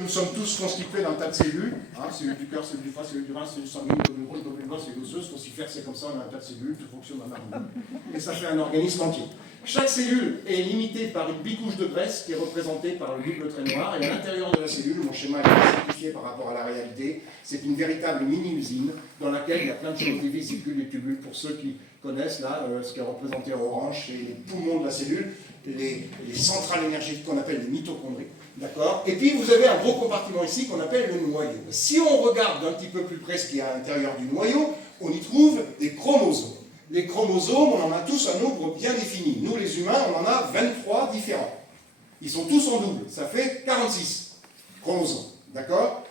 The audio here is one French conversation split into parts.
Nous sommes tous constitués d'un tas de cellules, cellules du cœur, cellules du foie, cellules du rein, cellules sanguines, globules rouges, globules blancs, cellules osseuses, fossifères, c'est comme ça, on a un tas de cellules, tout fonctionne en harmonie, et ça fait un organisme entier. Chaque cellule est limitée par une bicouche de graisse qui est représentée par le double trait noir, et à l'intérieur de la cellule, mon schéma est simplifié par rapport à la réalité, c'est une véritable mini-usine dans laquelle il y a plein de choses, des vésicules, des tubules, pour ceux qui connaissent là, ce qui est représenté en orange, c'est les poumons de la cellule, les centrales énergétiques qu'on appelle les mitochondries. D'accord. Et puis vous avez un gros compartiment ici qu'on appelle le noyau. Si on regarde d'un petit peu plus près ce qu'il y a à l'intérieur du noyau, on y trouve des chromosomes. Les chromosomes, on en a tous un nombre bien défini. Nous les humains, on en a 23 différents. Ils sont tous en double, ça fait 46 chromosomes. D'accord.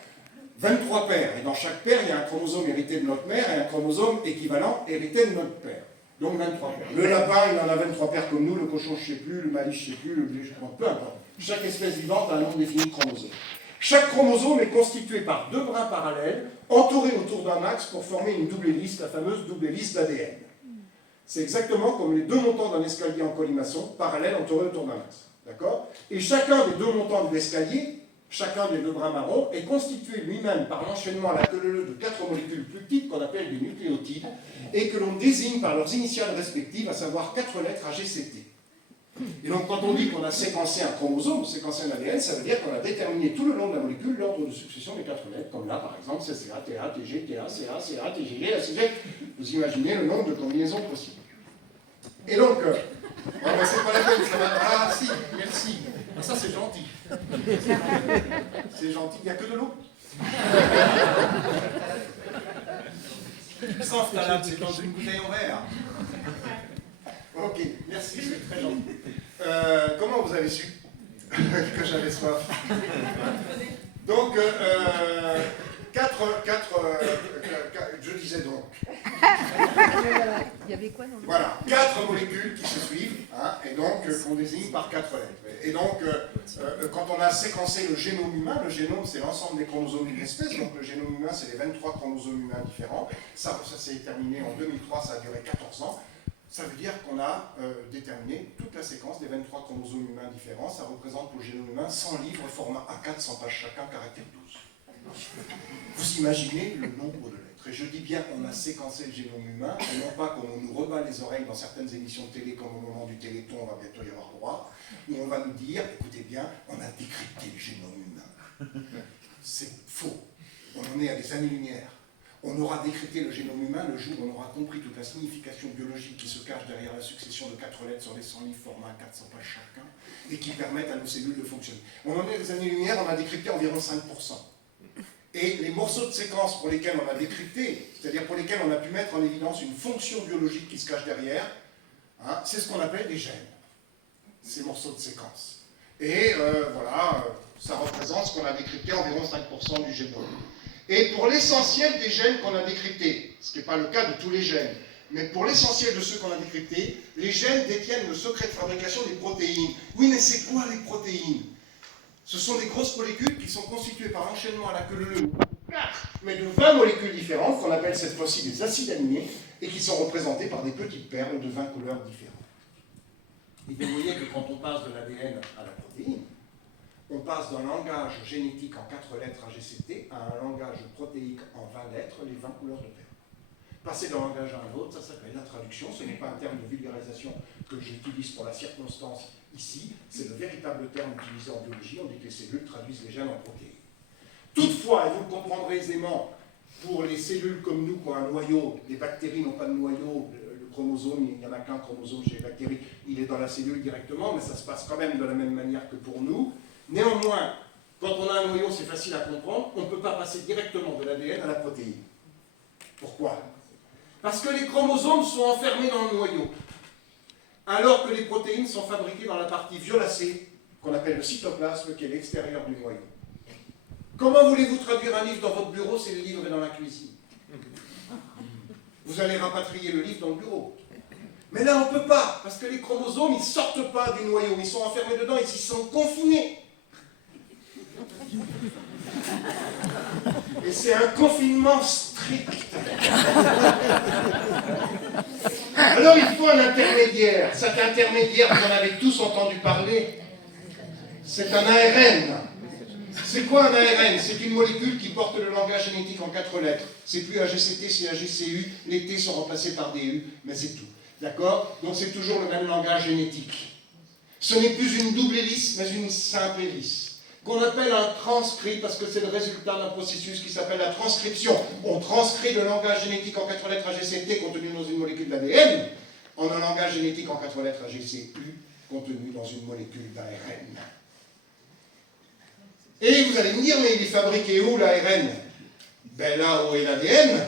23 paires, et dans chaque paire, il y a un chromosome hérité de notre mère et un chromosome équivalent hérité de notre père. Donc 23 paires. Le lapin, il en a 23 paires comme nous, le cochon, je ne sais plus, le maïs, je ne sais plus, le blé, je ne sais pas, peu importe. Chaque espèce vivante a un nombre défini de chromosomes. Chaque chromosome est constitué par deux brins parallèles, entourés autour d'un axe pour former une double hélice, la fameuse double hélice d'ADN. C'est exactement comme les deux montants d'un escalier en colimaçon, parallèles entourés autour d'un axe. D'accord. Et chacun des deux montants de l'escalier, chacun des deux brins marrons, est constitué lui-même par l'enchaînement à la queue leu de 4 molécules plus petites qu'on appelle des nucléotides, et que l'on désigne par leurs initiales respectives, à savoir 4 lettres AGCT. Et donc, quand on dit qu'on a séquencé un chromosome, séquencé un ADN, ça veut dire qu'on a déterminé tout le long de la molécule l'ordre de succession des 4 lettres, comme là, par exemple, c'est CA, TA, TG, TA, CA, CA, TGG, ACG. Vous imaginez le nombre de combinaisons possibles. Et donc, c'est pas la peine, ça va. Ah, si, merci. Ah, ça, c'est gentil. C'est gentil. Il n'y a que de l'eau. Sauf talade, c'est dans une bouteille en verre. Ok, merci, c'est très gentil. Comment vous avez su que j'avais soif? Donc, je disais donc. Il y avait quoi dans le... Voilà, 4 molécules qui se suivent, et donc qu'on désigne par 4 lettres. Et donc, quand on a séquencé le génome humain, le génome c'est l'ensemble des chromosomes d'une espèce, donc le génome humain c'est les 23 chromosomes humains différents. Ça s'est terminé en 2003, ça a duré 14 ans. Ça veut dire qu'on a déterminé toute la séquence des 23 chromosomes humains différents. Ça représente pour le génome humain 100 livres, format A4, 100 pages chacun, caractère 12. Vous imaginez le nombre de lettres. Et je dis bien qu'on a séquencé le génome humain, et non pas comme on nous rebat les oreilles dans certaines émissions de télé, comme au moment du Téléthon, on va bientôt y avoir droit, où on va nous dire, écoutez bien, on a décrypté le génome humain. C'est faux. On en est à des années-lumière. On aura décrypté le génome humain le jour où on aura compris toute la signification biologique qui se cache derrière la succession de 4 lettres sur les 100 livres, format 400 pages chacun, et qui permettent à nos cellules de fonctionner. On en est à des années-lumière, on a décrypté environ 5%. Et les morceaux de séquence pour lesquels on a décrypté, c'est-à-dire pour lesquels on a pu mettre en évidence une fonction biologique qui se cache derrière, c'est ce qu'on appelle des gènes, ces morceaux de séquence. Et voilà, ça représente ce qu'on a décrypté, environ 5% du génome. Et pour l'essentiel des gènes qu'on a décryptés, ce qui n'est pas le cas de tous les gènes, mais pour l'essentiel de ceux qu'on a décryptés, les gènes détiennent le secret de fabrication des protéines. Oui, mais c'est quoi les protéines? Ce sont des grosses molécules qui sont constituées par enchaînement à la queue leu, mais de 20 molécules différentes, qu'on appelle cette fois-ci des acides aminés, et qui sont représentées par des petites perles de 20 couleurs différentes. Et vous voyez que quand on passe de l'ADN à la protéine, on passe d'un langage génétique en 4 lettres AGCT à un langage protéique en 20 lettres, les 20 couleurs de perles. Passer d'un langage à un autre, ça s'appelle la traduction, ce n'est pas un terme de vulgarisation que j'utilise pour la circonstance ici, c'est le véritable terme utilisé en biologie, on dit que les cellules traduisent les gènes en protéines. Toutefois, et vous le comprendrez aisément, pour les cellules comme nous qui ont un noyau, les bactéries n'ont pas de noyau, le chromosome, il n'y en a qu'un chromosome chez les bactéries, il est dans la cellule directement, mais ça se passe quand même de la même manière que pour nous. Néanmoins, quand on a un noyau, c'est facile à comprendre, on ne peut pas passer directement de l'ADN à la protéine. Pourquoi? Parce que les chromosomes sont enfermés dans le noyau, alors que les protéines sont fabriquées dans la partie violacée, qu'on appelle le cytoplasme, qui est l'extérieur du noyau. Comment voulez-vous traduire un livre dans votre bureau si le livre est dans la cuisine? Vous allez rapatrier le livre dans le bureau. Mais là, on ne peut pas, parce que les chromosomes, ils ne sortent pas du noyau, ils sont enfermés dedans, ils y sont confinés. Et c'est un confinement strict. Alors il faut un intermédiaire. Cet intermédiaire, vous en avez tous entendu parler, c'est un ARN. C'est quoi un ARN? C'est une molécule qui porte le langage génétique en 4 lettres. C'est plus AGCT, c'est AGCU. Les T sont remplacés par des U, mais c'est tout. D'accord? Donc c'est toujours le même langage génétique. Ce n'est plus une double hélice, mais une simple hélice, qu'on appelle un transcrit, parce que c'est le résultat d'un processus qui s'appelle la transcription. On transcrit le langage génétique en 4 lettres AGCT contenu dans une molécule d'ADN, en un langage génétique en 4 lettres AGCU contenu dans une molécule d'ARN. Et vous allez me dire, mais il est fabriqué où l'ARN? Ben là où est l'ADN,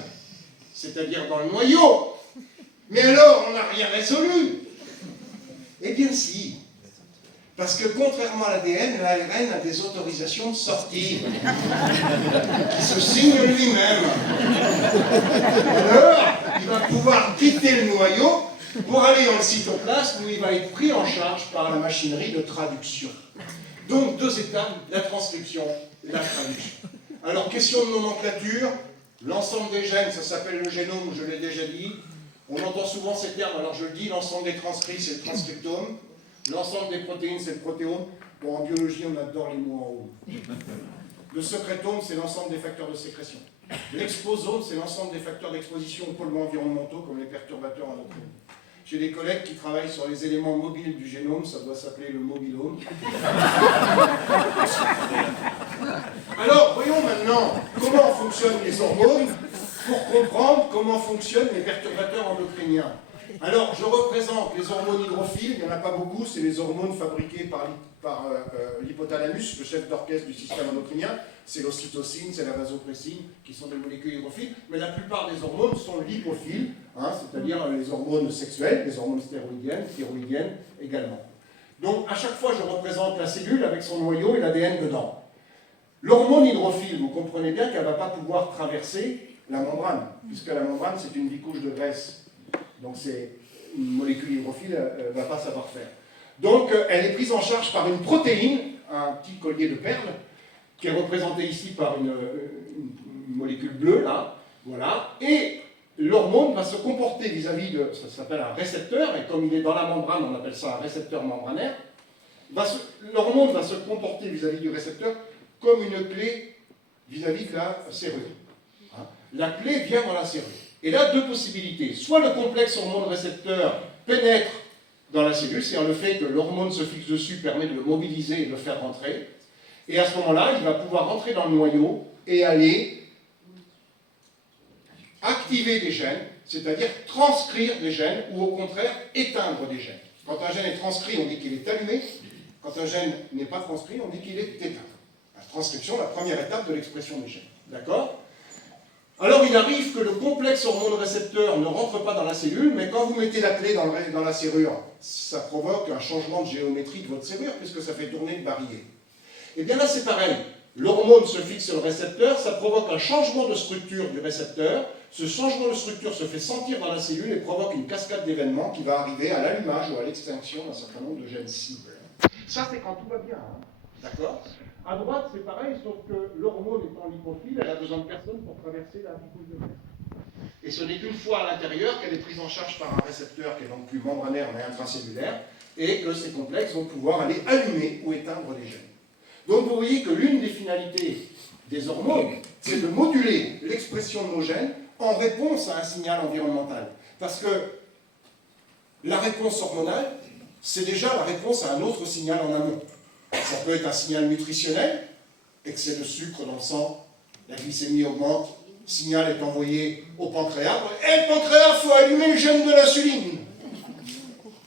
c'est-à-dire dans le noyau. Mais alors, on n'a rien résolu. Eh bien si. Parce que contrairement à l'ADN, l'ARN a des autorisations de sortie qui se signe lui-même. Alors, il va pouvoir quitter le noyau pour aller dans le cytoplasme où il va être pris en charge par la machinerie de traduction. Donc, 2 étapes, la transcription et la traduction. Alors, question de nomenclature, l'ensemble des gènes, ça s'appelle le génome, je l'ai déjà dit. On entend souvent ces termes, alors je le dis, l'ensemble des transcrits, c'est le transcriptome. L'ensemble des protéines, c'est le protéome. Bon, en biologie, on adore les mots en haut. Le secrétome, c'est l'ensemble des facteurs de sécrétion. L'exposome, c'est l'ensemble des facteurs d'exposition aux polluants environnementaux, comme les perturbateurs endocriniens. J'ai des collègues qui travaillent sur les éléments mobiles du génome, ça doit s'appeler le mobilome. Alors, voyons maintenant comment fonctionnent les hormones pour comprendre comment fonctionnent les perturbateurs endocriniens. Alors, je représente les hormones hydrophiles, il n'y en a pas beaucoup, c'est les hormones fabriquées par l'hypothalamus, le chef d'orchestre du système endocrinien. C'est l'ocytocine, c'est la vasopressine, qui sont des molécules hydrophiles, mais la plupart des hormones sont lipophiles, hein, c'est-à-dire les hormones sexuelles, les hormones stéroïdiennes, thyroïdiennes également. Donc, à chaque fois, je représente la cellule avec son noyau et l'ADN dedans. L'hormone hydrophile, vous comprenez bien qu'elle ne va pas pouvoir traverser la membrane, puisque la membrane, c'est une bicouche de graisse. Donc, c'est une molécule hydrophile, elle ne va pas savoir faire. Donc, elle est prise en charge par une protéine, un petit collier de perles, qui est représenté ici par une molécule bleue, là, voilà, et l'hormone va se comporter vis-à-vis de, ça s'appelle un récepteur, et comme il est dans la membrane, on appelle ça un récepteur membranaire, l'hormone va se comporter vis-à-vis du récepteur comme une clé vis-à-vis de la serrure. Hein. La clé vient dans la serrure. Et là, 2 possibilités. Soit le complexe hormone-récepteur pénètre dans la cellule, c'est-à-dire le fait que l'hormone se fixe dessus permet de le mobiliser et de le faire rentrer. Et à ce moment-là, il va pouvoir rentrer dans le noyau et aller activer des gènes, c'est-à-dire transcrire des gènes, ou au contraire, éteindre des gènes. Quand un gène est transcrit, on dit qu'il est allumé. Quand un gène n'est pas transcrit, on dit qu'il est éteint. La transcription, la première étape de l'expression des gènes. D'accord ? Alors, il arrive que le complexe hormone-récepteur ne rentre pas dans la cellule, mais quand vous mettez la clé dans la serrure, ça provoque un changement de géométrie de votre serrure, puisque ça fait tourner le barillet. Et bien là, c'est pareil. L'hormone se fixe sur le récepteur, ça provoque un changement de structure du récepteur. Ce changement de structure se fait sentir dans la cellule et provoque une cascade d'événements qui va arriver à l'allumage ou à l'extinction d'un certain nombre de gènes cibles. Ça, c'est quand tout va bien. Hein. D'accord ? À droite, c'est pareil, sauf que l'hormone étant lipophile, elle a besoin de personne pour traverser la bicouche de graisse. Et ce n'est qu'une fois à l'intérieur qu'elle est prise en charge par un récepteur qui est donc plus membranaire mais intracellulaire, et que ces complexes vont pouvoir aller allumer ou éteindre les gènes. Donc vous voyez que l'une des finalités des hormones, c'est de moduler l'expression de nos gènes en réponse à un signal environnemental. Parce que la réponse hormonale, c'est déjà la réponse à un autre signal en amont. Ça peut être un signal nutritionnel, excès de sucre dans le sang, la glycémie augmente, le signal est envoyé au pancréas. Et le pancréas, il faut allumer le gène de l'insuline.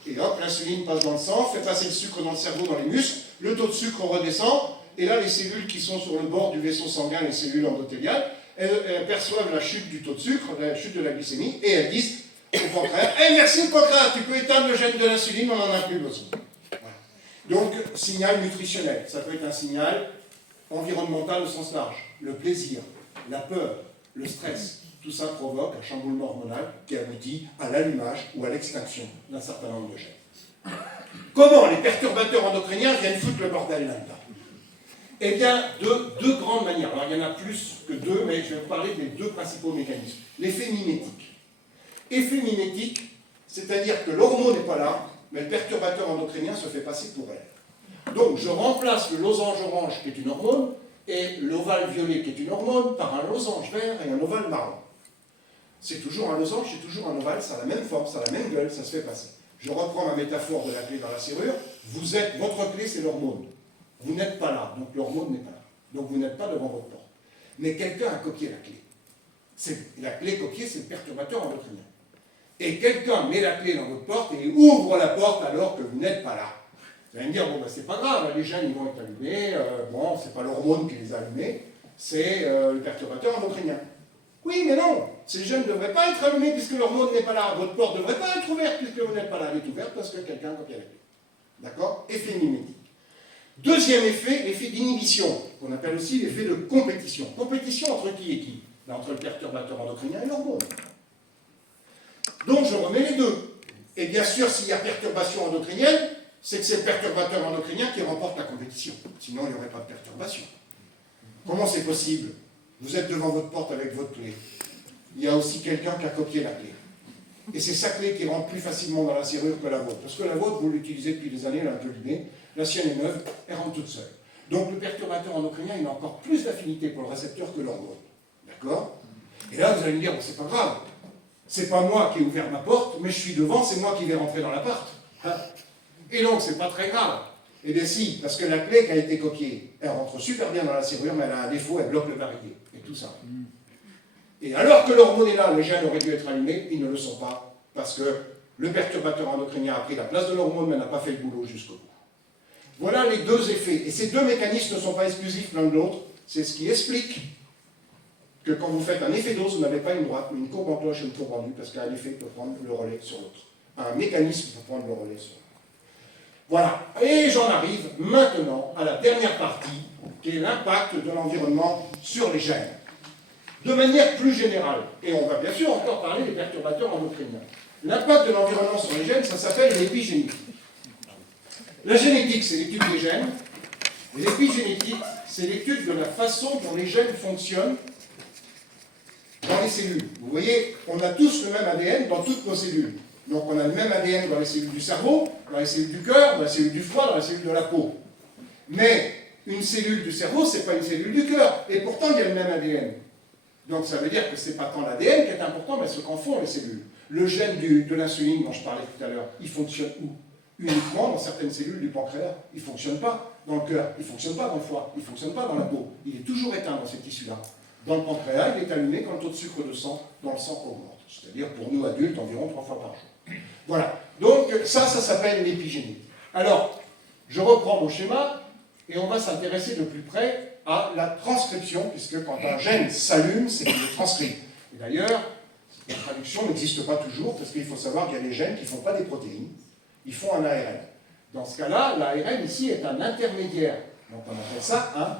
Et hop, l'insuline passe dans le sang, fait passer le sucre dans le cerveau, dans les muscles, le taux de sucre redescend, et là, les cellules qui sont sur le bord du vaisseau sanguin, les cellules endothéliales, elles perçoivent la chute du taux de sucre, la chute de la glycémie, et elles disent au pancréas, « merci le pancréas, tu peux éteindre le gène de l'insuline, on n'en a plus besoin. » Donc, signal nutritionnel, ça peut être un signal environnemental au sens large. Le plaisir, la peur, le stress, tout ça provoque un chamboulement hormonal qui aboutit à l'allumage ou à l'extinction d'un certain nombre de gènes. Comment les perturbateurs endocriniens viennent foutre le bordel là-dedans? Eh bien, de 2 grandes manières. Alors, il y en a plus que 2, mais je vais vous parler des 2 principaux mécanismes. L'effet mimétique. Effet mimétique, c'est-à-dire que l'hormone n'est pas là, mais le perturbateur endocrinien se fait passer pour elle. Donc, je remplace le losange orange, qui est une hormone, et l'ovale violet qui est une hormone par un losange vert et un ovale marron. C'est toujours un losange, c'est toujours un ovale, ça a la même forme, ça a la même gueule, ça se fait passer. Je reprends ma métaphore de la clé dans la serrure. Votre clé, c'est l'hormone. Vous n'êtes pas là, donc l'hormone n'est pas là. Donc vous n'êtes pas devant votre porte. Mais quelqu'un a copié la clé. La clé copiée, c'est le perturbateur endocrinien. Et quelqu'un met la clé dans votre porte et ouvre la porte alors que vous n'êtes pas là. Vous allez me dire, bon, ben, c'est pas grave, les gènes ils vont être allumés, bon, c'est pas l'hormone qui les a allumés, c'est le perturbateur endocrinien. Oui, mais non, ces gènes ne devraient pas être allumés puisque l'hormone n'est pas là. Votre porte ne devrait pas être ouverte puisque vous n'êtes pas là. Elle est ouverte parce que quelqu'un a copié la clé. D'accord? Effet mimétique. Deuxième effet, l'effet d'inhibition, qu'on appelle aussi l'effet de compétition. Compétition entre qui et qui? Entre le perturbateur endocrinien et l'hormone. Donc je remets les deux. Et bien sûr, s'il y a perturbation endocrinienne, c'est que c'est le perturbateur endocrinien qui remporte la compétition. Sinon, il n'y aurait pas de perturbation. Comment c'est possible? Vous êtes devant votre porte avec votre clé. Il y a aussi quelqu'un qui a copié la clé. Et c'est sa clé qui rentre plus facilement dans la serrure que la vôtre. Parce que la vôtre, vous l'utilisez depuis des années, elle est un peu limée. La sienne est neuve, elle rentre toute seule. Donc le perturbateur endocrinien, il a encore plus d'affinité pour le récepteur que l'hormone. D'accord? Et là, vous allez me dire, bon, c'est pas grave. C'est pas moi qui ai ouvert ma porte, mais je suis devant, c'est moi qui vais rentrer dans l'appart. Hein? Et donc, c'est pas très grave. Eh bien si, parce que la clé qui a été copiée, elle rentre super bien dans la serrure, mais elle a un défaut, elle bloque le barillet. Et tout ça. Et alors que l'hormone est là, les gènes auraient dû être allumés, ils ne le sont pas, parce que le perturbateur endocrinien a pris la place de l'hormone, mais n'a pas fait le boulot jusqu'au bout. Voilà les deux effets. Et ces deux mécanismes ne sont pas exclusifs l'un de l'autre. C'est ce qui explique que quand vous faites un effet dose, vous n'avez pas une droite, mais une courbe en cloche et une courbe en U, parce qu'un effet peut prendre le relais sur l'autre. Un mécanisme peut prendre le relais sur l'autre. Voilà. Et j'en arrive maintenant à la dernière partie, qui est l'impact de l'environnement sur les gènes. De manière plus générale, et on va bien sûr encore parler des perturbateurs endocriniens. L'impact de l'environnement sur les gènes, ça s'appelle l'épigénétique. La génétique, c'est l'étude des gènes. L'épigénétique, c'est l'étude de la façon dont les gènes fonctionnent dans les cellules. Vous voyez, on a tous le même ADN dans toutes nos cellules. Donc on a le même ADN dans les cellules du cerveau, dans les cellules du cœur, dans les cellules du foie, dans les cellules de la peau. Mais une cellule du cerveau, ce n'est pas une cellule du cœur. Et pourtant, il y a le même ADN. Donc ça veut dire que ce n'est pas tant l'ADN qui est important, mais ce qu'en font les cellules. Le gène de l'insuline dont je parlais tout à l'heure, il fonctionne où? Uniquement dans certaines cellules du pancréas. Il ne fonctionne pas dans le cœur, il ne fonctionne pas dans le foie, il ne fonctionne pas dans la peau. Il est toujours éteint dans ces tissus-là. Dans le pancréas, il est allumé quand le taux de sucre de sang dans le sang augmente. C'est-à-dire pour nous adultes, environ 3 fois par jour. Voilà. Donc ça s'appelle l'épigénétique. Alors, je reprends mon schéma et on va s'intéresser de plus près à la transcription, puisque quand un gène s'allume, c'est qu'il est transcrit. Et d'ailleurs, la traduction n'existe pas toujours, parce qu'il faut savoir qu'il y a des gènes qui ne font pas des protéines, ils font un ARN. Dans ce cas-là, l'ARN ici est un intermédiaire. Donc on appelle ça un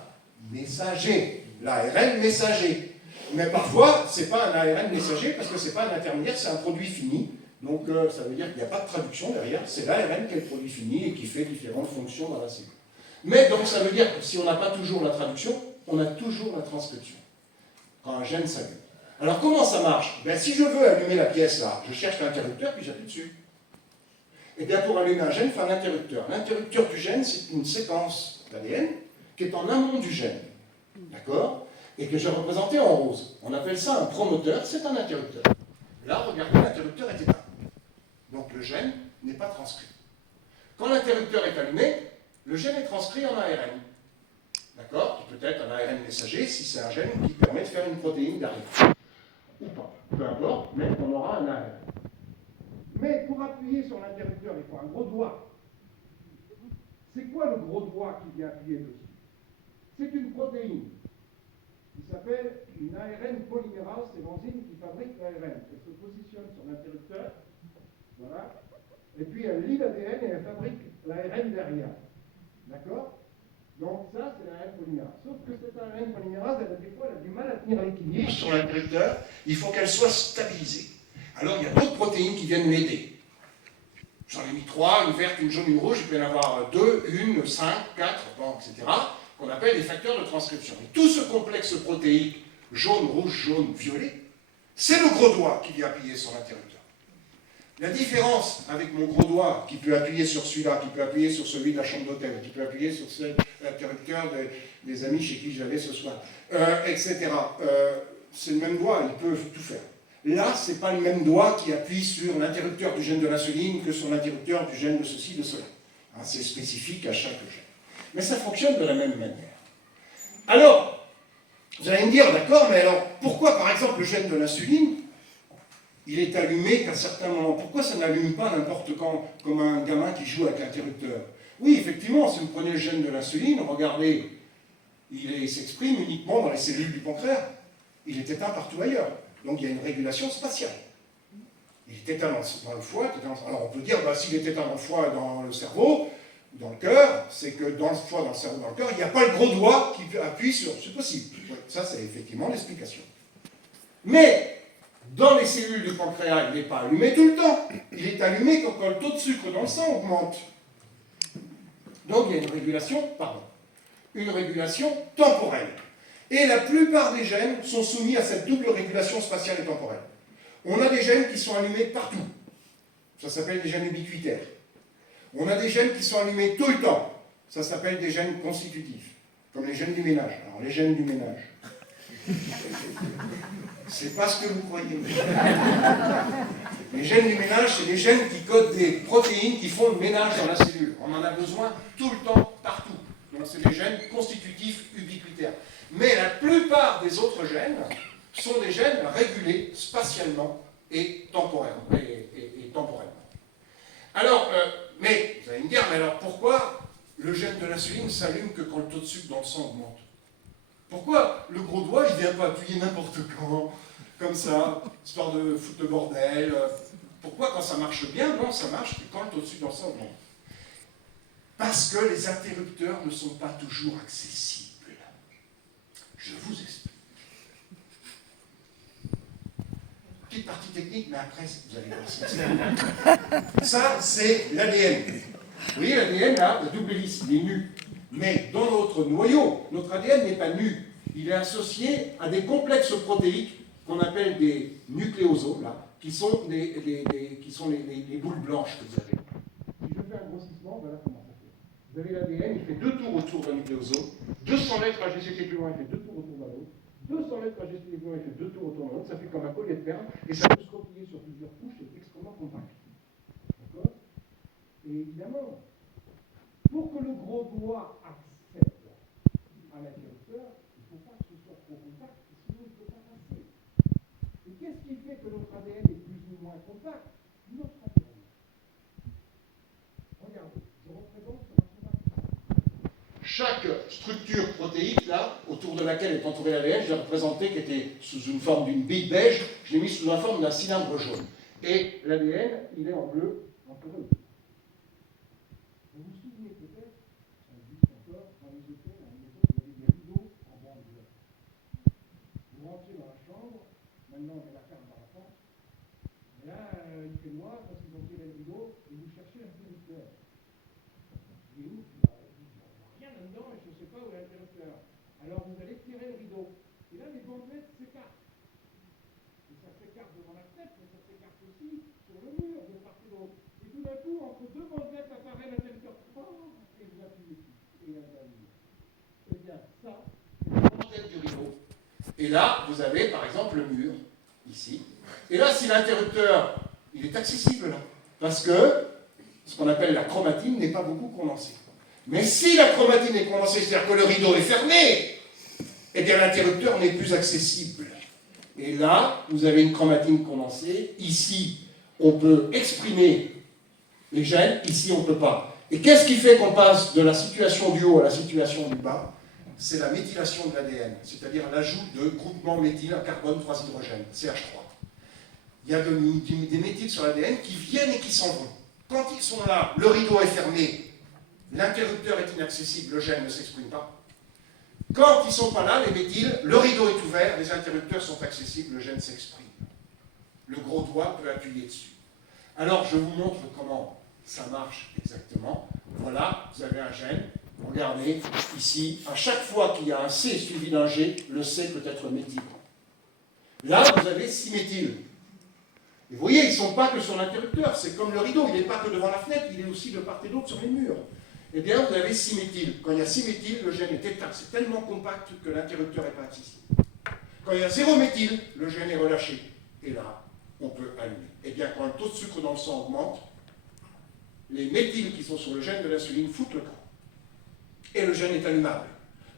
messager. L'ARN messager. Mais parfois, ce n'est pas un ARN messager, parce que ce n'est pas un intermédiaire, c'est un produit fini. Donc ça veut dire qu'il n'y a pas de traduction derrière, c'est l'ARN qui est le produit fini et qui fait différentes fonctions dans la cellule. Mais donc ça veut dire que si on n'a pas toujours la traduction, on a toujours la transcription, quand un gène s'allume. Alors comment ça marche? Ben, si je veux allumer la pièce là, je cherche l'interrupteur puis j'appuie dessus. Et bien pour allumer un gène, il faut un interrupteur. L'interrupteur du gène, c'est une séquence d'ADN qui est en amont du gène. D'accord? Et que j'ai représenté en rose. On appelle ça un promoteur, c'est un interrupteur. Là, regardez, l'interrupteur est éteint. Donc le gène n'est pas transcrit. Quand l'interrupteur est allumé, le gène est transcrit en ARN. D'accord? Qui peut être un ARN messager si c'est un gène qui permet de faire une protéine d'arrivée. Ou pas. Peu importe, mais on aura un ARN. Mais pour appuyer sur l'interrupteur, il faut un gros doigt. C'est quoi le gros doigt qui vient appuyer dessus? C'est une protéine qui s'appelle une ARN polymérase, c'est l'enzyme qui fabrique l'ARN. Elle se positionne sur l'interrupteur, voilà, et puis elle lit l'ADN et elle fabrique l'ARN derrière. D'accord? Donc ça, c'est l'ARN polymérase. Sauf que cette ARN polymérase, des fois, elle a du mal à tenir l'équilibre sur l'interrupteur. Il faut qu'elle soit stabilisée. Alors, il y a d'autres protéines qui viennent l'aider. J'en ai mis 3, une verte, une jaune, une rouge. Il peut y en avoir 2, 1, 5, 4, bon, etc., qu'on appelle les facteurs de transcription. Et tout ce complexe protéique, jaune, rouge, jaune, violet, c'est le gros doigt qui vient appuyer sur l'interrupteur. La différence avec mon gros doigt, qui peut appuyer sur celui-là, qui peut appuyer sur celui de la chambre d'hôtel, qui peut appuyer sur l'interrupteur des amis chez qui j'allais ce soir, etc. C'est le même doigt, ils peuvent tout faire. Là, ce n'est pas le même doigt qui appuie sur l'interrupteur du gène de l'insuline que sur l'interrupteur du gène de ceci, de cela. Hein, c'est spécifique à chaque gène. Mais ça fonctionne de la même manière. Alors, vous allez me dire, d'accord, mais alors, pourquoi, par exemple, le gène de l'insuline, il est allumé qu'à certains moments? Pourquoi ça n'allume pas n'importe quand, comme un gamin qui joue avec l'interrupteur? Oui, effectivement, si vous prenez le gène de l'insuline, regardez, il s'exprime uniquement dans les cellules du pancréas. Il est éteint partout ailleurs. Donc il y a une régulation spatiale. Il est éteint dans le foie. Alors on peut dire, bah, s'il est éteint dans le foie et dans le cerveau, dans le cœur, c'est que dans le foie, dans le cerveau, dans le cœur, il n'y a pas le gros doigt qui appuie sur... C'est possible. Oui, ça, c'est effectivement l'explication. Mais, dans les cellules du pancréas, il n'est pas allumé tout le temps. Il est allumé quand le taux de sucre dans le sang augmente. Donc, il y a une régulation temporelle. Et la plupart des gènes sont soumis à cette double régulation spatiale et temporelle. On a des gènes qui sont allumés partout. Ça s'appelle des gènes ubiquitaires. On a des gènes qui sont allumés tout le temps. Ça s'appelle des gènes constitutifs, comme les gènes du ménage. Alors, les gènes du ménage, c'est pas ce que vous croyez. Les gènes du ménage, c'est des gènes qui codent des protéines qui font le ménage dans la cellule. On en a besoin tout le temps, partout. Donc, c'est des gènes constitutifs ubiquitaires. Mais la plupart des autres gènes sont des gènes régulés spatialement et temporairement. Alors, mais vous allez me dire, mais alors pourquoi le gène de l'insuline s'allume que quand le taux de sucre dans le sang augmente? Pourquoi le gros doigt, il ne vient pas appuyer n'importe quand, comme ça, histoire de foutre le bordel? Pourquoi quand ça marche bien? Non, ça marche que quand le taux de sucre dans le sang augmente. Parce que les interrupteurs ne sont pas toujours accessibles. Je vous explique. Petite partie technique, mais après, vous allez voir. Ça, c'est l'ADN. Vous voyez, l'ADN, là, la double hélice, il est nu. Mais dans notre noyau, notre ADN n'est pas nu. Il est associé à des complexes protéiques qu'on appelle des nucléosomes, là, qui sont les boules blanches que vous avez. Si je fais un grossissement, voilà comment ça fait. Vous avez l'ADN, il fait 2 tours autour d'un nucléosome, 200 lettres à GCT plus loin, il fait 2 tours autour d'un autre, 200 lettres à GCT plus loin, il fait 2 tours autour d'un autre, ça fait comme un collier de perles, et ça peut se replier sur plusieurs couches, c'est extrêmement compact. D'accord? Et évidemment, pour que le gros doigt accède à l'interrupteur, il ne faut pas que ce soit trop compact, sinon il ne peut pas passer. Et qu'est-ce qui fait que notre ADN est plus ou moins compact? Notre environnement. Regardez, je représente sur un schéma. Chaque structure protéique, là, autour de laquelle est entouré l'ADN, je l'ai représenté qui était sous une forme d'une bille beige, je l'ai mis sous la forme d'un cylindre jaune. Et l'ADN, il est en bleu, entouré. Vous vous souvenez peut-être, ça existe encore, dans les hôtels, à une époque, il y avait des rideaux en bande bleue. Vous rentrez dans la chambre, maintenant on met la carte dans la porte, et là, il fait noir parce qu'ils ont tiré le rideau, et vous cherchez un interrupteur. Il est où? Il n'y a rien là-dedans, et je ne sais pas où est l'interrupteur. Alors vous allez tirer le rideau. Et là, les bandelettes s'écartent. Et ça s'écarte devant la tête, mais ça s'écarte aussi sur le mur, de part et d'autre. Et tout d'un coup, entre deux bandelettes apparaît l'interrupteur. Oh, et vous appuyez dessus. Et là, va venir. Eh bien, ça, c'est la bandelettes du rideau. Et là, vous avez, par exemple, le mur, ici. Et là, si l'interrupteur, il est accessible, là. Parce que ce qu'on appelle la chromatine n'est pas beaucoup condensée. Mais si la chromatine est condensée, c'est-à-dire que le rideau est fermé, eh bien l'interrupteur n'est plus accessible. Et là, vous avez une chromatine condensée. Ici, on peut exprimer les gènes, ici, on ne peut pas. Et qu'est-ce qui fait qu'on passe de la situation du haut à la situation du bas? C'est la méthylation de l'ADN, c'est-à-dire l'ajout de groupements méthyle à carbone 3 hydrogène, CH3. Il y a des méthyles sur l'ADN qui viennent et qui s'en vont. Quand ils sont là, le rideau est fermé, l'interrupteur est inaccessible, le gène ne s'exprime pas. Quand ils ne sont pas là, les méthyles, le rideau est ouvert, les interrupteurs sont accessibles, le gène s'exprime. Le gros doigt peut appuyer dessus. Alors, je vous montre comment ça marche exactement. Voilà, vous avez un gène. Regardez, ici, à chaque fois qu'il y a un C suivi d'un G, le C peut être méthyle. Là, vous avez 6 méthyles. Et vous voyez, ils ne sont pas que sur l'interrupteur, c'est comme le rideau, il n'est pas que devant la fenêtre, il est aussi de part et d'autre sur les murs. Eh bien, vous avez 6-méthyl. Quand il y a 6-méthyl, le gène est éteint. C'est tellement compact que l'interrupteur n'est pas accessible. Quand il y a 0-méthyl, le gène est relâché. Et là, on peut allumer. Eh bien, quand le taux de sucre dans le sang augmente, les méthyls qui sont sur le gène de l'insuline foutent le camp. Et le gène est allumable.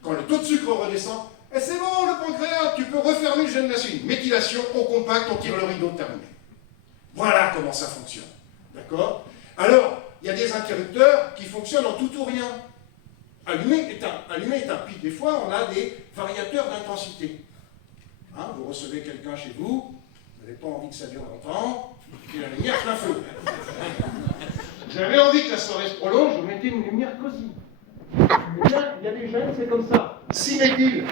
Quand le taux de sucre redescend, et c'est bon, le pancréas, tu peux refermer le gène de l'insuline. Méthylation, on compacte, on tire le rideau, terminé. Voilà comment ça fonctionne. D'accord? Alors, il y a des interrupteurs qui fonctionnent en tout ou rien. Allumer, éteint. Puis des fois, on a des variateurs d'intensité. Hein, vous recevez quelqu'un chez vous, vous n'avez pas envie que ça dure longtemps, et la lumière plein feu. Vous avez envie que la soirée se prolonge, vous mettez une lumière cosy. Eh bien, il y a des gènes, c'est comme ça. 6-méthyl,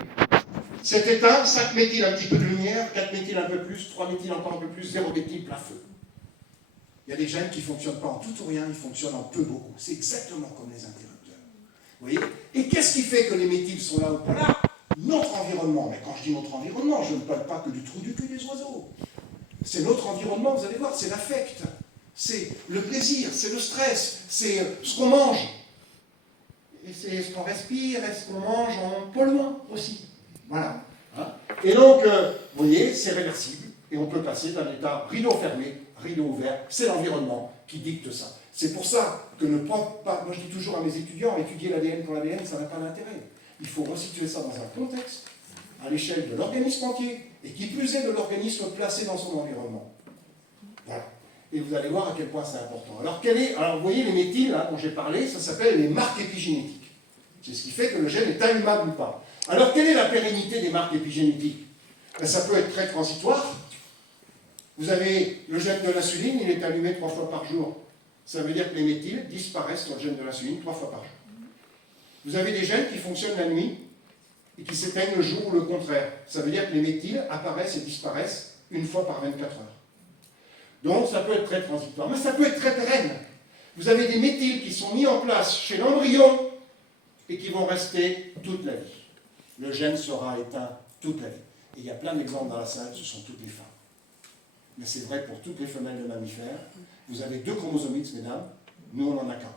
c'est éteint, 5-méthyl, un petit peu de lumière, 4-méthyl, un peu plus, 3-méthyl, encore un peu plus, 0-méthyl, plein feu. Il y a des gènes qui ne fonctionnent pas en tout ou rien, ils fonctionnent en peu beaucoup. C'est exactement comme les interrupteurs. Vous voyez? Et qu'est-ce qui fait que les méthyls sont là ou pas là? Notre environnement. Mais quand je dis notre environnement, je ne parle pas que du trou du cul des oiseaux. C'est notre environnement, vous allez voir, c'est l'affect. C'est le plaisir, c'est le stress, c'est ce qu'on mange. Et c'est ce qu'on respire, et ce qu'on mange en polluant aussi. Voilà. Hein? Et donc, vous voyez, c'est réversible. Et on peut passer d'un état rideau fermé, rideau ouvert. C'est l'environnement qui dicte ça. C'est pour ça que ne prends pas... Moi, je dis toujours à mes étudiants, étudier l'ADN pour l'ADN, ça n'a pas d'intérêt. Il faut resituer ça dans un contexte, à l'échelle de l'organisme entier, et qui plus est de l'organisme placé dans son environnement. Voilà. Et vous allez voir à quel point c'est important. Alors, vous voyez les méthyls dont j'ai parlé, ça s'appelle les marques épigénétiques. C'est ce qui fait que le gène est allumable ou pas. Alors, quelle est la pérennité des marques épigénétiques? Ben, ça peut être très transitoire. Vous avez le gène de l'insuline, il est allumé 3 fois par jour. Ça veut dire que les méthyls disparaissent sur le gène de l'insuline 3 fois par jour. Vous avez des gènes qui fonctionnent la nuit et qui s'éteignent le jour ou le contraire. Ça veut dire que les méthyls apparaissent et disparaissent 1 fois par 24 heures. Donc ça peut être très transitoire, mais ça peut être très pérenne. Vous avez des méthyls qui sont mis en place chez l'embryon et qui vont rester toute la vie. Le gène sera éteint toute la vie. Et il y a plein d'exemples dans la salle, ce sont toutes les femmes. Mais c'est vrai pour toutes les femelles de mammifères. Vous avez 2 chromosomes X, mesdames, nous on n'en a qu'un.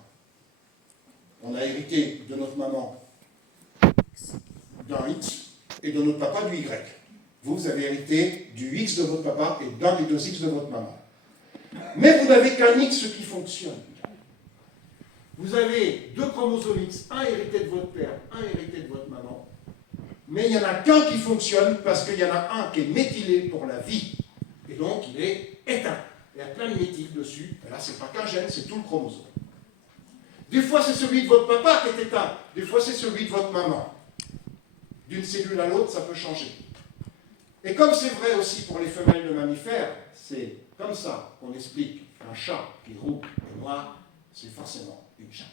On a hérité de notre maman d'un X et de notre papa du Y. Vous avez hérité du X de votre papa et d'un des 2 X de votre maman. Mais vous n'avez qu'un X qui fonctionne. Vous avez 2 chromosomes X, un hérité de votre père, un hérité de votre maman. Mais il n'y en a qu'un qui fonctionne parce qu'il y en a un qui est méthylé pour la vie. Et donc il est éteint. Il y a plein de méthyl dessus. Et là, ce n'est pas qu'un gène, c'est tout le chromosome. Des fois, c'est celui de votre papa qui est éteint. Des fois, c'est celui de votre maman. D'une cellule à l'autre, ça peut changer. Et comme c'est vrai aussi pour les femelles de mammifères, c'est comme ça qu'on explique qu'un chat qui est roux et noir, c'est forcément une chatte.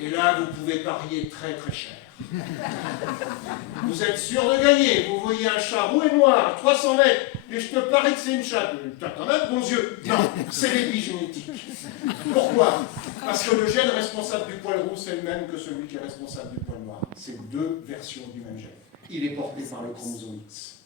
Et là, vous pouvez parier très très cher. Vous êtes sûr de gagner. Vous voyez un chat roux et noir à 300 mètres, et je te parie que c'est une chatte. T'en as de bons yeux. Non, c'est l'épigénétique. Pourquoi? Parce que le gène responsable du poil roux, c'est le même que celui qui est responsable du poil noir. C'est 2 versions du même gène. Il est porté par le chromosome X.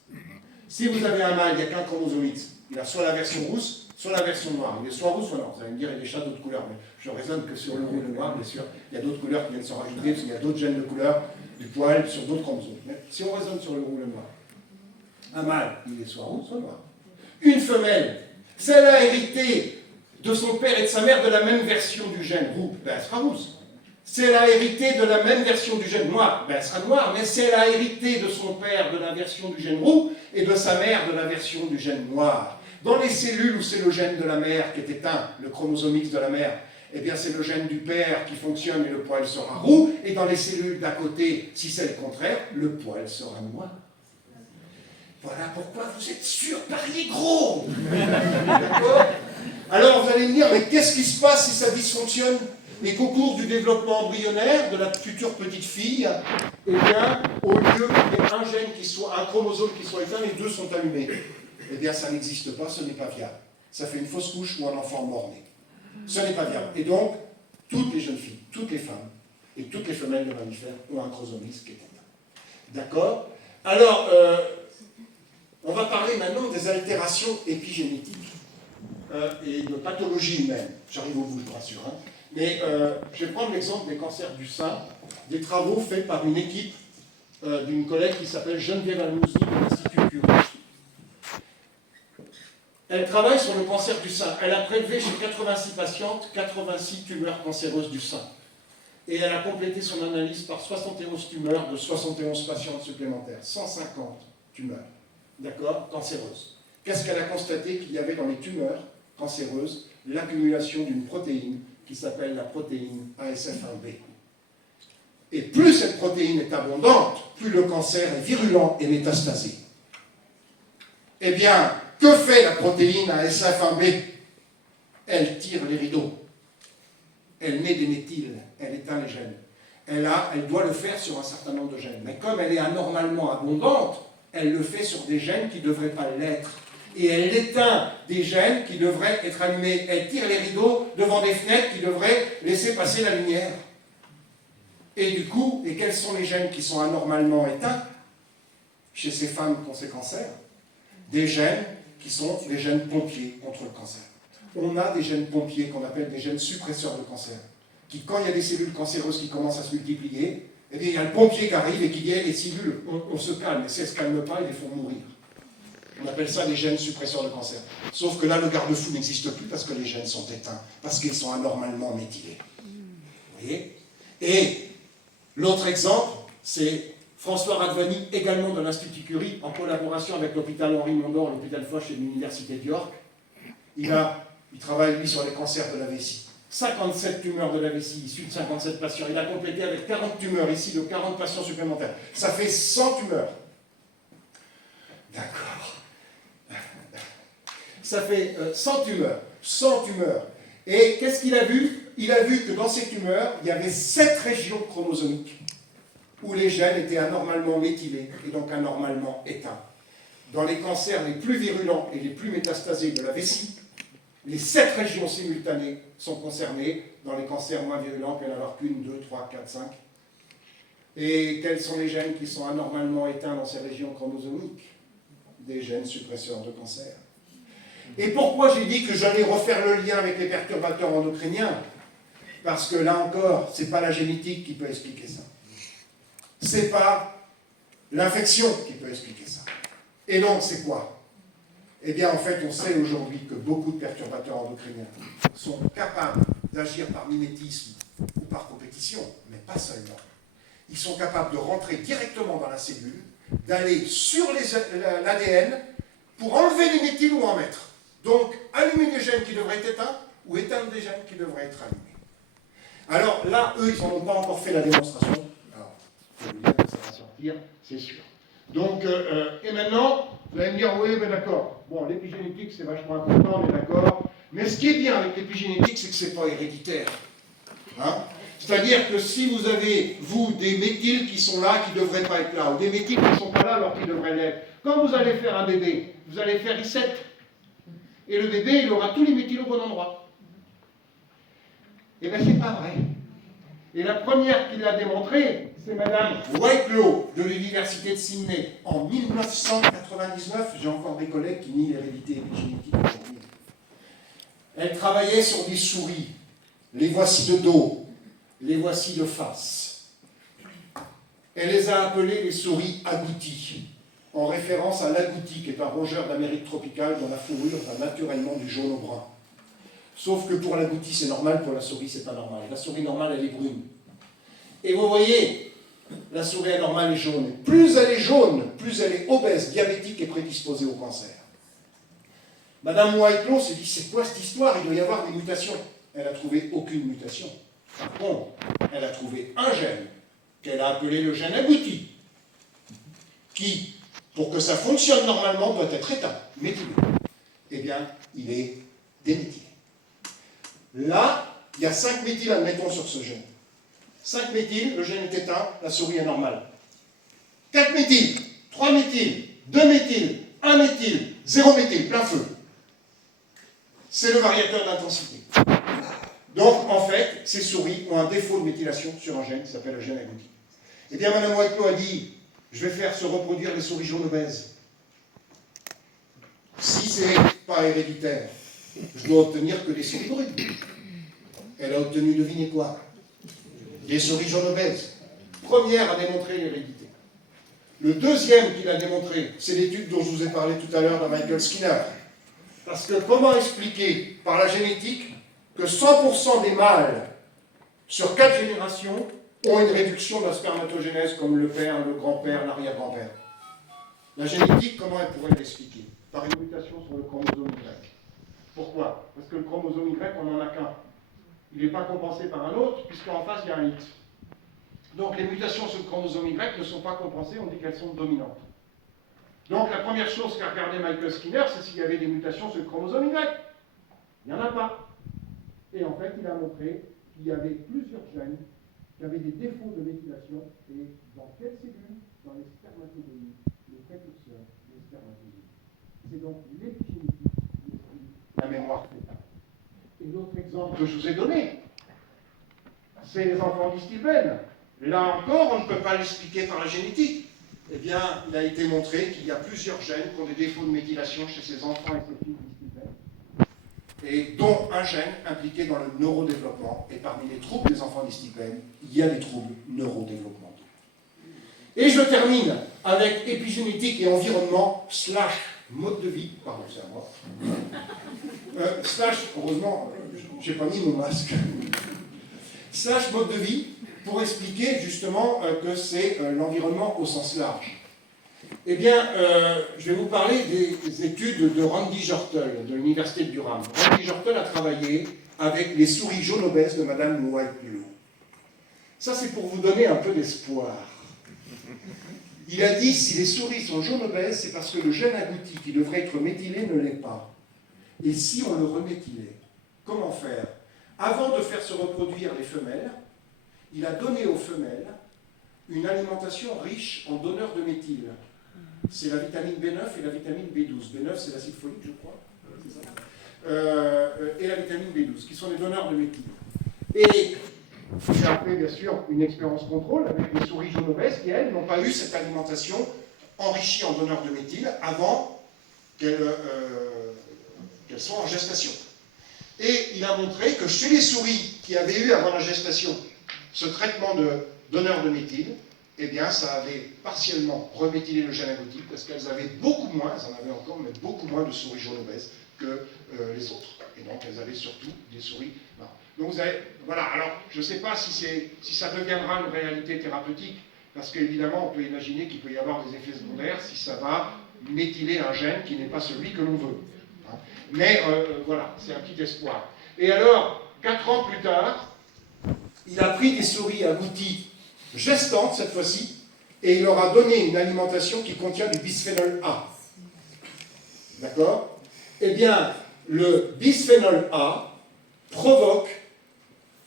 Si vous avez un mâle, il n'y a qu'un chromosome X. Il a soit la version rousse, soit la version noire. Il est soit roux, soit noir. Vous allez me dire, il y a des chats d'autres couleurs, mais je raisonne que sur le roux et le noir, bien sûr, il y a d'autres couleurs qui viennent se rajouter, parce qu'il y a d'autres gènes de couleur du poil sur d'autres chromosomes. Mais si on raisonne sur le roux et le noir, un mâle, il est soit roux, soit noir. Une femelle, si elle a hérité de son père et de sa mère de la même version du gène roux, ben elle sera rousse. Si elle a hérité de la même version du gène noir, ben elle sera noire. Mais si elle a hérité de son père de la version du gène roux et de sa mère de la version du gène noir, dans les cellules où c'est le gène de la mère qui est éteint, le chromosome X de la mère, eh bien c'est le gène du père qui fonctionne et le poil sera roux. Et dans les cellules d'à côté, si c'est le contraire, le poil sera noir. Voilà pourquoi vous êtes sûr, pariez gros. D'accord? Alors vous allez me dire, mais qu'est-ce qui se passe si ça dysfonctionne? Et qu'au cours du développement embryonnaire de la future petite fille, eh bien, au lieu qu'il y ait un gène qui soit, un chromosome qui soit éteint, les 2 sont allumés. Eh bien, ça n'existe pas, ce n'est pas viable. Ça fait une fausse couche ou un enfant mort-né. Ce n'est pas viable. Et donc, toutes les jeunes filles, toutes les femmes et toutes les femelles de mammifères ont un chromosome X qui est éteint. D'accord? Alors, on va parler maintenant des altérations épigénétiques et de pathologies humaines. J'arrive au bout, je vous rassure. Hein. Mais je vais prendre l'exemple des cancers du sein, des travaux faits par une équipe d'une collègue qui s'appelle Geneviève Almouzi de l'Institut Curie. Elle travaille sur le cancer du sein. Elle a prélevé chez 86 patientes 86 tumeurs cancéreuses du sein. Et elle a complété son analyse par 71 tumeurs de 71 patientes supplémentaires. 150 tumeurs, d'accord, cancéreuses. Qu'est-ce qu'elle a constaté? Qu'il y avait dans les tumeurs cancéreuses l'accumulation d'une protéine qui s'appelle la protéine ASF1B. Et plus cette protéine est abondante, plus le cancer est virulent et métastasé. Eh bien, que fait la protéine ASF1B? Elle tire les rideaux. Elle met des méthyles, elle éteint les gènes. Elle doit le faire sur un certain nombre de gènes. Mais comme elle est anormalement abondante, elle le fait sur des gènes qui ne devraient pas l'être. Et elle éteint des gènes qui devraient être allumés. Elle tire les rideaux devant des fenêtres qui devraient laisser passer la lumière. Et du coup, quels sont les gènes qui sont anormalement éteints chez ces femmes qui ont ces cancers? Des gènes qui sont des gènes pompiers contre le cancer. On a des gènes pompiers qu'on appelle des gènes suppresseurs de cancer, qui, quand il y a des cellules cancéreuses qui commencent à se multiplier, eh bien, il y a le pompier qui arrive et qui dit les cellules, on se calme, et si elles ne se calment pas, ils les font mourir. On appelle ça des gènes suppresseurs de cancer. Sauf que là, le garde-fou n'existe plus parce que les gènes sont éteints, parce qu'ils sont anormalement méthylés. Vous voyez? Et l'autre exemple, c'est François Radvani, également de l'Institut Curie, en collaboration avec l'hôpital Henri Mondor, l'hôpital Foch et l'Université de York. Il travaille, lui, sur les cancers de la vessie. 57 tumeurs de la vessie, issues de 57 patients. Il a complété avec 40 tumeurs, ici, de 40 patients supplémentaires. Ça fait 100 tumeurs. D'accord. Ça fait 100 tumeurs. 100 tumeurs. Et qu'est-ce qu'il a vu? Il a vu que dans ces tumeurs, il y avait 7 régions chromosomiques où les gènes étaient anormalement méthylés et donc anormalement éteints. Dans les cancers les plus virulents et les plus métastasés de la vessie, les 7 régions simultanées sont concernées. Dans les cancers moins virulents, il peut y en avoir qu'une, 2, 3, 4, 5. Et quels sont les gènes qui sont anormalement éteints dans ces régions chromosomiques? Des gènes suppresseurs de cancer. Et pourquoi j'ai dit que j'allais refaire le lien avec les perturbateurs endocriniens? Parce que là encore, ce n'est pas la génétique qui peut expliquer ça. Ce n'est pas l'infection qui peut expliquer ça. Et donc, c'est quoi? Eh bien, en fait, on sait aujourd'hui que beaucoup de perturbateurs endocriniens sont capables d'agir par mimétisme ou par compétition, mais pas seulement. Ils sont capables de rentrer directement dans la cellule, d'aller sur l'ADN pour enlever les méthyles ou en mettre. Donc, allumer des gènes qui devraient être éteints ou éteindre des gènes qui devraient être allumés. Alors là, eux, ils n'en ont pas encore fait la démonstration. Alors, je vais vous dire que ça va sortir, c'est sûr. Donc, et maintenant, vous allez me dire, oui, ben d'accord. Bon, l'épigénétique, c'est vachement important, on est d'accord. Mais ce qui est bien avec l'épigénétique, c'est que ce n'est pas héréditaire. Hein? C'est-à-dire que si vous avez, vous, des méthyles qui sont là, qui ne devraient pas être là, ou des méthyles qui ne sont pas là alors qu'ils devraient l'être, quand vous allez faire un bébé, vous allez faire I7. Et le bébé, il aura tous les méthyles au bon endroit. Eh bien, c'est pas vrai. Et la première qui l'a démontré, c'est Madame Whitelaw de l'Université de Sydney. En 1999, j'ai encore des collègues qui nient l'hérédité épigénétique aujourd'hui. Elle travaillait sur des souris. Les voici de dos, les voici de face. Elle les a appelées les souris agouties, en référence à l'agouti, qui est un rongeur d'Amérique tropicale dont la fourrure va naturellement du jaune au brun. Sauf que pour l'agouti, c'est normal, pour la souris, c'est pas normal. La souris normale, elle est brune. Et vous voyez, la souris anormale est jaune. Plus elle est jaune, plus elle est obèse, diabétique et prédisposée au cancer. Madame Whitelaw s'est dit, c'est quoi cette histoire? Il doit y avoir des mutations. Elle n'a trouvé aucune mutation. Par contre, elle a trouvé un gène, qu'elle a appelé le gène agouti, qui, pour que ça fonctionne normalement, doit être éteint, méthylé. Eh bien, il est déméthylé. Là, il y a 5 méthyles, admettons, sur ce gène. 5 méthyles, le gène est éteint, la souris est normale. 4 méthyles, 3 méthyles, 2 méthyles, 1 méthyle, 0 méthyle, plein feu. C'est le variateur d'intensité. Donc, en fait, ces souris ont un défaut de méthylation sur un gène qui s'appelle le gène agouti. Eh bien, Mme Whitelaw a dit, je vais faire se reproduire les souris jaunes obèses. c'est pas héréditaire, je dois obtenir que des souris brunes. Elle a obtenu, devinez quoi? Des souris jaunes obèses. Première à démontrer l'hérédité. Le deuxième qu'il a démontré, c'est l'étude dont je vous ai parlé tout à l'heure de Michael Skinner. Parce que comment expliquer par la génétique que 100% des mâles sur 4 générations ont une réduction de la spermatogénèse comme le père, le grand-père, l'arrière-grand-père? La génétique, comment elle pourrait l'expliquer? Par une mutation sur le chromosome Y. Pourquoi? Parce que le chromosome Y, on n'en a qu'un. Il n'est pas compensé par un autre, puisqu'en face, il y a un X. Donc les mutations sur le chromosome Y ne sont pas compensées, on dit qu'elles sont dominantes. Donc la première chose qu'a regardé Michael Skinner, c'est s'il y avait des mutations sur le chromosome Y. Il n'y en a pas. Et en fait, il a montré qu'il y avait plusieurs gènes qui avaient des défauts de méthylation, et dans quelles cellules? Dans les spermatogonies, les précurseurs des spermatogonies. C'est donc l'épigénétique qui explique la mémoire fétale. Et l'autre exemple que je vous ai donné, c'est les enfants d'Istilben. Là encore, on ne peut pas l'expliquer par la génétique. Eh bien, il a été montré qu'il y a plusieurs gènes qui ont des défauts de méthylation chez ces enfants et ces filles d'Istilben, et dont un gène impliqué dans le neurodéveloppement. Et parmi les troubles des enfants d'Istilben, il y a des troubles neurodéveloppementaux. Et je termine avec épigénétique et environnement / mode de vie. Pardon, c'est à moi. Heureusement, j'ai pas mis mon masque. / mode de vie, pour expliquer justement que c'est l'environnement au sens large. Eh bien, je vais vous parler des études de Randy Jortel, de l'Université de Durham. Randy Jortel a travaillé avec les souris jaunes obèses de Madame Whitelaw. Ça, c'est pour vous donner un peu d'espoir. Il a dit, si les souris sont jaunes obèses, c'est parce que le gène agouti qui devrait être méthylé ne l'est pas. Et si on le reméthylait, comment faire? Avant de faire se reproduire les femelles, il a donné aux femelles une alimentation riche en donneurs de méthyle. C'est la vitamine B9 et la vitamine B12. B9, c'est l'acide folique, je crois. Et la vitamine B12, qui sont les donneurs de méthyle. Et j'ai appelé, bien sûr, une expérience contrôle avec les souris jaunes obèses qui, elles, n'ont pas eu cette alimentation enrichie en donneurs de méthyle avant qu'elles soient en gestation. Et il a montré que chez les souris qui avaient eu avant la gestation ce traitement de donneurs de méthyle, eh bien, ça avait partiellement reméthylé le gène agouti parce qu'elles avaient beaucoup moins, elles en avaient encore, mais beaucoup moins de souris jaunes obèses que les autres. Et donc, elles avaient surtout des souris marron. Donc, vous avez, voilà, alors, je ne sais pas si ça deviendra une réalité thérapeutique, parce qu'évidemment, on peut imaginer qu'il peut y avoir des effets secondaires si ça va méthyler un gène qui n'est pas celui que l'on veut. Hein. Mais voilà, c'est un petit espoir. Et alors, 4 ans plus tard, il a pris des souris agouties gestantes cette fois-ci, et il leur a donné une alimentation qui contient du bisphénol A. D'accord? Eh bien, le bisphénol A provoque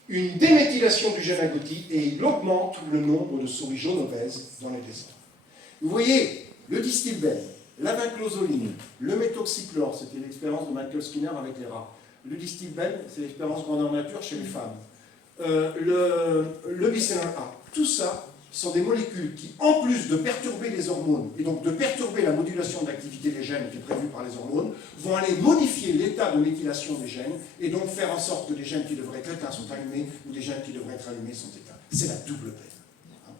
une déméthylation du gène agouti et il augmente le nombre de souris jaunes obèses dans les descendants. Vous voyez, le distilbène, la vinclozoline, le méthoxychlore, c'était l'expérience de Michael Skinner avec les rats. Le distilbène, c'est l'expérience grandeur nature chez les femmes. Le bisphénol A, tout ça sont des molécules qui, en plus de perturber les hormones, et donc de perturber la modulation d'activité des gènes qui est prévue par les hormones, vont aller modifier l'état de méthylation des gènes, et donc faire en sorte que des gènes qui devraient être éteints sont allumés, ou des gènes qui devraient être allumés sont éteints. C'est la double peine.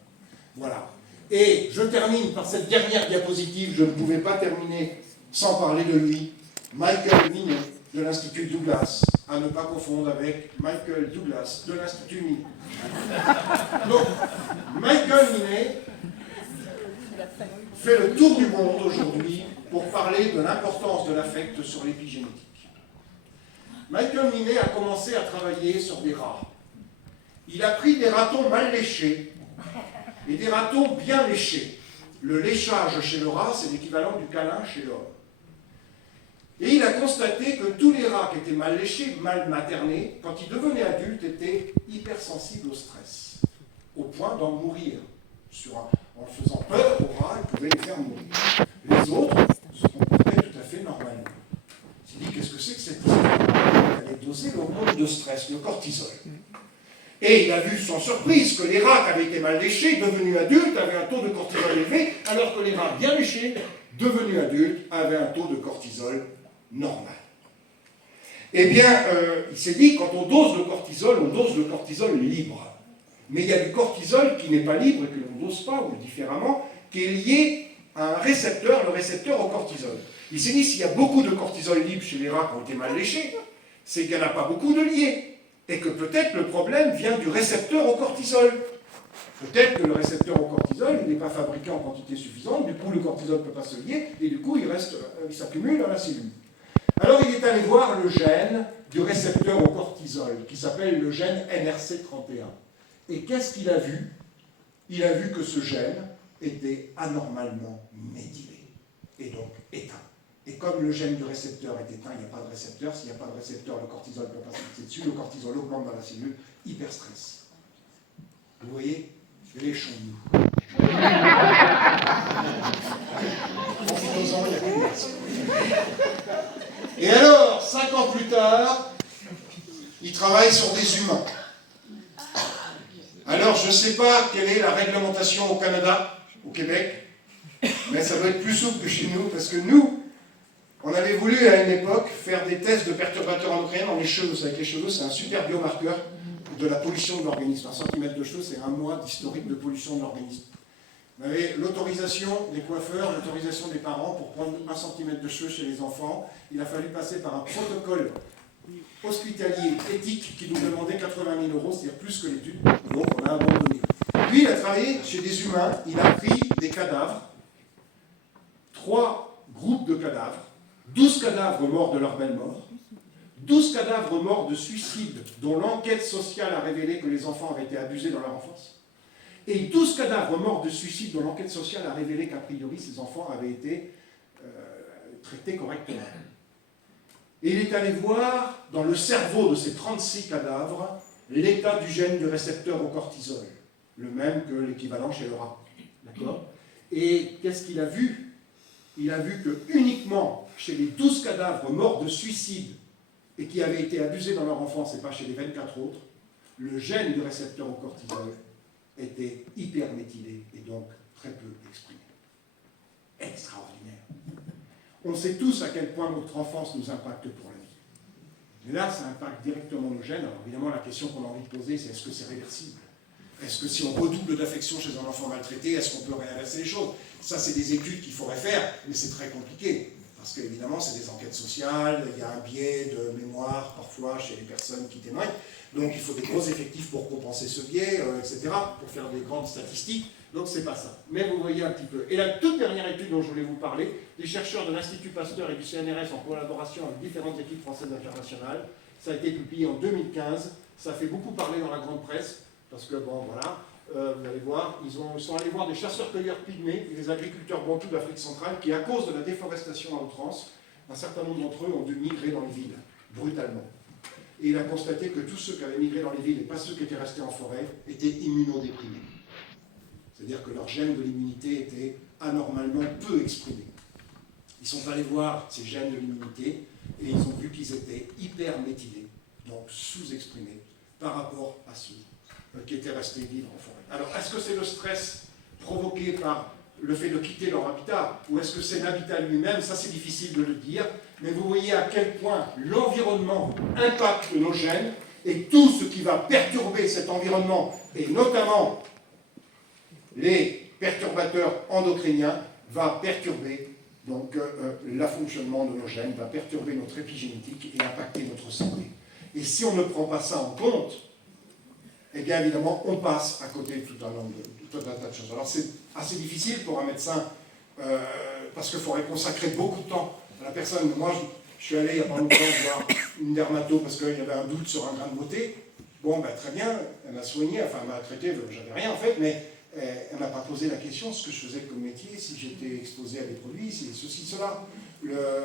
Voilà. Et je termine par cette dernière diapositive, je ne pouvais pas terminer sans parler de lui, Michael Minet, de l'Institut Douglas, à ne pas confondre avec Michael Douglas, de l'Institut Minet. Donc, Michael Minet fait le tour du monde aujourd'hui pour parler de l'importance de l'affect sur l'épigénétique. Michael Minet a commencé à travailler sur des rats. Il a pris des ratons mal léchés et des ratons bien léchés. Le léchage chez le rat, c'est l'équivalent du câlin chez l'homme. Et il a constaté que tous les rats qui étaient mal léchés, mal maternés, quand ils devenaient adultes, étaient hypersensibles au stress, au point d'en mourir. En faisant peur aux rats, ils pouvaient les faire mourir. Les autres se comportaient tout à fait normalement. Il s'est dit, qu'est-ce que c'est que cette histoire? Il allait doser l'hormone de stress, le cortisol. Et il a vu sans surprise que les rats qui avaient été mal léchés, devenus adultes, avaient un taux de cortisol élevé, alors que les rats bien léchés, devenus adultes, avaient un taux de cortisol normal. Eh bien, il s'est dit, quand on dose le cortisol libre. Mais il y a du cortisol qui n'est pas libre et que l'on ne dose pas, ou différemment, qui est lié à un récepteur, le récepteur au cortisol. Il s'est dit, s'il y a beaucoup de cortisol libre chez les rats qui ont été mal léchés, c'est qu'il n'y en a pas beaucoup de liés. Et que peut-être le problème vient du récepteur au cortisol. Peut-être que le récepteur au cortisol n'est pas fabriqué en quantité suffisante, du coup le cortisol ne peut pas se lier, et du coup il s'accumule dans la cellule. Alors il est allé voir le gène du récepteur au cortisol, qui s'appelle le gène NRC31. Et qu'est-ce qu'il a vu? Il a vu que ce gène était anormalement méthylé, et donc éteint. Et comme le gène du récepteur est éteint, il n'y a pas de récepteur. S'il n'y a pas de récepteur, le cortisol ne peut pas s'activer dessus. Le cortisol augmente dans la cellule, hyperstress. Vous voyez? Léchons-nous. Profitons-en, il y a plus de. Et alors, 5 ans plus tard, il travaille sur des humains. Alors, je ne sais pas quelle est la réglementation au Canada, au Québec, mais ça doit être plus souple que chez nous, parce que nous, on avait voulu à une époque faire des tests de perturbateurs endocriniens dans les cheveux. Vous savez que les cheveux, c'est un super biomarqueur de la pollution de l'organisme. 1 centimètre de cheveux, c'est 1 mois d'historique de pollution de l'organisme. Vous avez l'autorisation des coiffeurs, l'autorisation des parents pour prendre 1 centimètre de cheveux chez les enfants. Il a fallu passer par un protocole hospitalier éthique qui nous demandait 80 000 €, c'est-à-dire plus que l'étude. Donc on a abandonné. Lui, il a travaillé chez des humains, il a pris des cadavres, 3 groupes de cadavres, 12 cadavres morts de leur belle mort, 12 cadavres morts de suicide dont l'enquête sociale a révélé que les enfants avaient été abusés dans leur enfance, et 12 cadavres morts de suicide dont l'enquête sociale a révélé qu'a priori ces enfants avaient été traités correctement. Et il est allé voir dans le cerveau de ces 36 cadavres l'état du gène du récepteur au cortisol, le même que l'équivalent chez le rat. D'accord? Et qu'est-ce qu'il a vu? Il a vu que uniquement chez les 12 cadavres morts de suicide et qui avaient été abusés dans leur enfance et pas chez les 24 autres, le gène du récepteur au cortisol était hyperméthylé et donc très peu exprimé. Extraordinaire. On sait tous à quel point notre enfance nous impacte pour la vie. Mais là, ça impacte directement nos gènes. Alors évidemment, la question qu'on a envie de poser, c'est est-ce que c'est réversible? Est-ce que si on redouble d'affection chez un enfant maltraité, est-ce qu'on peut réinverser les choses? Ça, c'est des études qu'il faudrait faire, mais c'est très compliqué. Parce qu'évidemment, c'est des enquêtes sociales, il y a un biais de mémoire parfois chez les personnes qui témoignent. Donc il faut des gros effectifs pour compenser ce biais, etc., pour faire des grandes statistiques. Donc c'est pas ça. Mais vous voyez un petit peu. Et la toute dernière étude dont je voulais vous parler, des chercheurs de l'Institut Pasteur et du CNRS en collaboration avec différentes équipes françaises et internationales, ça a été publié en 2015, ça fait beaucoup parler dans la grande presse, parce que bon voilà, vous allez voir, ils sont allés voir des chasseurs-cueilleurs pygmées, des agriculteurs bantous d'Afrique centrale, qui à cause de la déforestation à outrance, un certain nombre d'entre eux ont dû migrer dans les villes, brutalement. Et il a constaté que tous ceux qui avaient migré dans les villes, et pas ceux qui étaient restés en forêt, étaient immunodéprimés. C'est-à-dire que leur gène de l'immunité était anormalement peu exprimé. Ils sont allés voir ces gènes de l'immunité et ils ont vu qu'ils étaient hyperméthylés, donc sous-exprimés, par rapport à ceux qui étaient restés vivre en forêt. Alors, est-ce que c'est le stress provoqué par le fait de quitter leur habitat, ou est-ce que c'est l'habitat lui-même? Ça, c'est difficile de le dire, mais vous voyez à quel point l'environnement impacte nos gènes, et tout ce qui va perturber cet environnement, et notamment les perturbateurs endocriniens, va perturber donc, le fonctionnement de nos gènes, va perturber notre épigénétique et impacter notre santé. Et si on ne prend pas ça en compte, eh bien évidemment, on passe à côté de tout un tas de choses. Alors c'est assez difficile pour un médecin, parce qu'il faudrait consacrer beaucoup de temps à la personne. Moi, je suis allé il n'y a pas longtemps voir une dermato parce qu'il y avait un doute sur un grain de beauté. Bon, ben, très bien, elle m'a soigné, enfin elle m'a traité, j'avais rien en fait, mais elle ne m'a pas posé la question ce que je faisais comme métier, si j'étais exposé à des produits, si ceci, cela.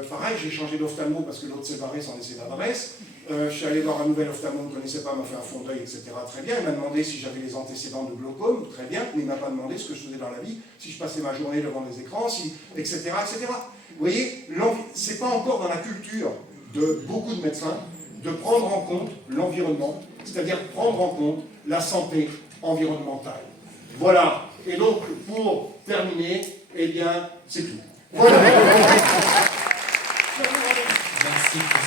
Pareil, j'ai changé d'ophtalmo parce que l'autre s'est barré sans laisser d'adresse. Je suis allé voir un nouvel ophtalmo, on ne connaissait pas, m'a fait un fond d'œil, etc. Très bien. Il m'a demandé si j'avais les antécédents de glaucome, très bien, mais il ne m'a pas demandé ce que je faisais dans la vie, si je passais ma journée devant les écrans, etc., etc. Vous voyez, ce n'est pas encore dans la culture de beaucoup de médecins de prendre en compte l'environnement, c'est-à-dire prendre en compte la santé environnementale. Voilà. Et donc, pour terminer, eh bien, c'est tout. Voilà. Merci.